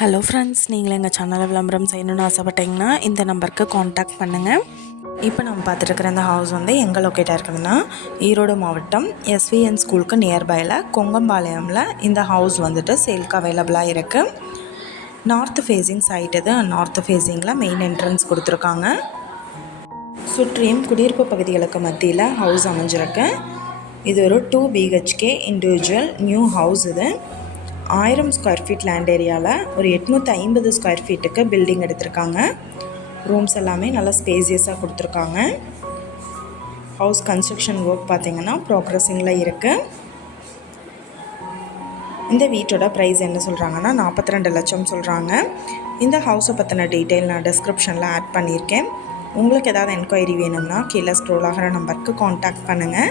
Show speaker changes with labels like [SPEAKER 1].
[SPEAKER 1] Hello friends நீங்கள் எங்கள் சேனலை விளம்பரம் செய்யணும்னு ஆசைப்பட்டீங்கன்னா இந்த நம்பருக்கு காண்டாக்ட் பண்ணுங்கள் இப்போ நம்ம பார்த்துருக்குற இந்த ஹவுஸ் வந்து எங்கே லொக்கேட்டாக இருக்குதுன்னா ஈரோடு மாவட்டம் எஸ்விஎன் ஸ்கூலுக்கு நியர்பையில் கொங்கம்பாளையமில் இந்த ஹவுஸ் வந்துட்டு சேல்க்கு அவைலபிளாக இருக்குது நார்த் ஃபேஸிங் சைட் இது. நார்த் ஃபேஸிங்கில் மெயின் என்ட்ரன்ஸ் கொடுத்துருக்காங்க. சுற்றியும் குடியிருப்பு பகுதிகளுக்கு மத்தியில் ஹவுஸ் அமைஞ்சிருக்கு. இது ஒரு two BHK individual new house இது. ஆயிரம் ஸ்கொயர் ஃபீட் லேண்ட் ஏரியாவில் ஒரு எட்நூற்றி ஐம்பது ஸ்கொயர் ஃபீட்டுக்கு பில்டிங் எடுத்திருக்காங்க. ரூம்ஸ் எல்லாமே நல்லா ஸ்பேசியஸாக கொடுத்துருக்காங்க. ஹவுஸ் கன்ஸ்ட்ரக்ஷன் ஒர்க் பார்த்தீங்கன்னா ப்ராக்ரஸிங்கில் இருக்குது இந்த வீட்டோட ப்ரைஸ் என்ன சொல்கிறாங்கன்னா நாற்பத்தி ரெண்டு லட்சம் சொல்கிறாங்க இந்த ஹவுஸை பற்றின டீட்டெயில் நான் டிஸ்கிரிப்ஷனில் ஆட் பண்ணியிருக்கேன். உங்களுக்கு ஏதாவது என்கொயரி வேணும்னா கீழே ஸ்க்ரோல் ஆகிற நம்பருக்கு காண்டாக்ட் பண்ணுங்கள்